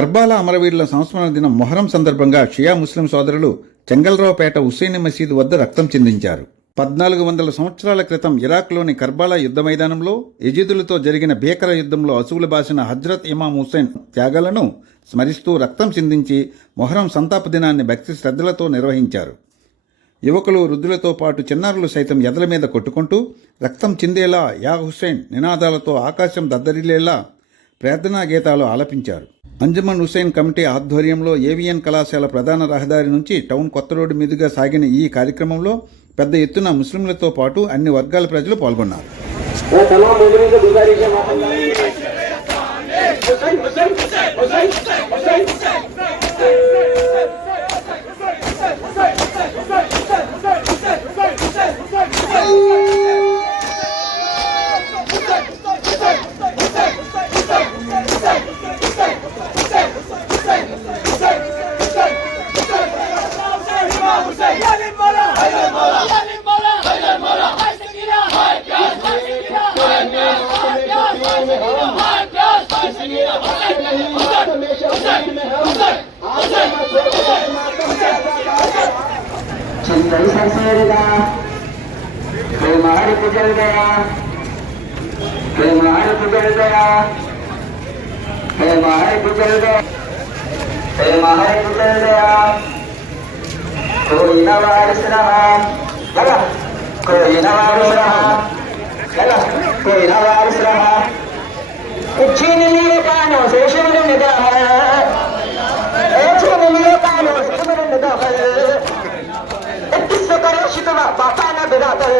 కర్బాలా అమరవీరుల సంస్మరణ దినం మొహరం సందర్భంగా షియా ముస్లిం సోదరులు చెంగల్రావుపేట హుస్సేని మసీదు వద్ద రక్తం చిందించారు. 1400 సంవత్సరాల క్రితం ఇరాక్లోని కర్బాలా యుద్ధ మైదానంలో యజీదులతో జరిగిన భీకర యుద్ధంలో అసువులు బాసిన హజ్రత్ ఇమాం హుస్సేన్ త్యాగాలను స్మరిస్తూ రక్తం చిందించి మొహరం సంతాప దినాన్ని భక్తి శ్రద్ధలతో నిర్వహించారు. యువకులు, వృద్ధులతో పాటు చిన్నారులు సైతం ఎదల మీద కొట్టుకుంటూ రక్తం చిందేలా యా హుస్సేన్ నినాదాలతో ఆకాశం దద్దరిల్లేలా ప్రార్థనా గీతాలు ఆలపించారు. అంజుమన్ హుస్సేన్ కమిటీ ఆధ్వర్యంలో ఏవిఎన్ కళాశాల ప్రధాన రహదారి నుంచి టౌన్ కొత్త రోడ్డు మీదుగా సాగిన ఈ కార్యక్రమంలో పెద్ద ఎత్తున ముస్లింలతో పాటు అన్ని వర్గాల ప్రజలు పాల్గొన్నారు. चंदन सरसेगा मार गुजर गया, मार गुजर गया, मार गुजर गया, मार गुजर गया, कोई न वारिस रहा, लगा कोई न वारिस रहा, लगा कोई न वारिस रहा, छीन लिए कानों से शिवर निगाह, छीन लिए कानों से शिवर निगाह, किससे करो शिकवा बाबा ना बिरादर,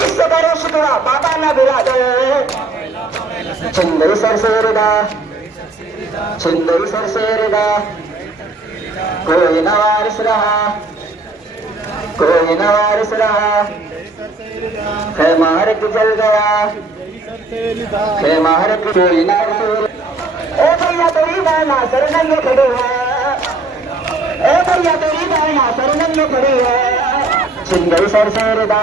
किससे करो शिकवा बाबा ना बिरादर, चिंदई सरसेरदा, चिंदई सरसेरदा, कोई न वारिस रहा, कोई न वारिस रहा, खैमार गुजर गया, खैमार कोई न रसूल, ओ भैया तेरी बहना सरनंगे खड़े हैं, ए भैया तेरी बहना सरनंगे खड़े हैं, चिंदई सरसेरदा,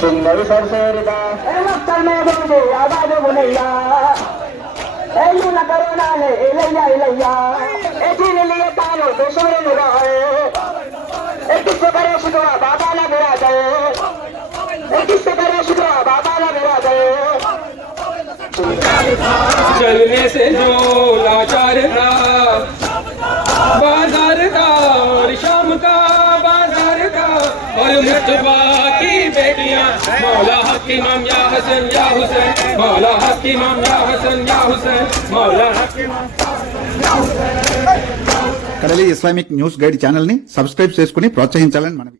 चिंदई सरसेरदा, ए मक्तल में बोले आवाज बुलैया, ए यू न करो नाले इलैया इलैया, ए जीने लिए कानो तो सोने लगा है, ए किससे करे शिकवा बाबा ना गिरा गए, ए किससे करे शिकवा बाबा ना गिरा गए, चलने से जो लाचार था बाजार का और शाम का बाजार का, और मुस्तफा की बेटियां मौला हक इमाम या हसन या हुसैन, मौला हक इमाम या हसन या हुसैन, मौला हक इमाम या हुसैन. కడలి ఇస్లామిక్ న్యూస్ గైడ్ ఛానల్ ని సబ్స్క్రైబ్ చేసుకుని ప్రోత్సహించాలని మనవి.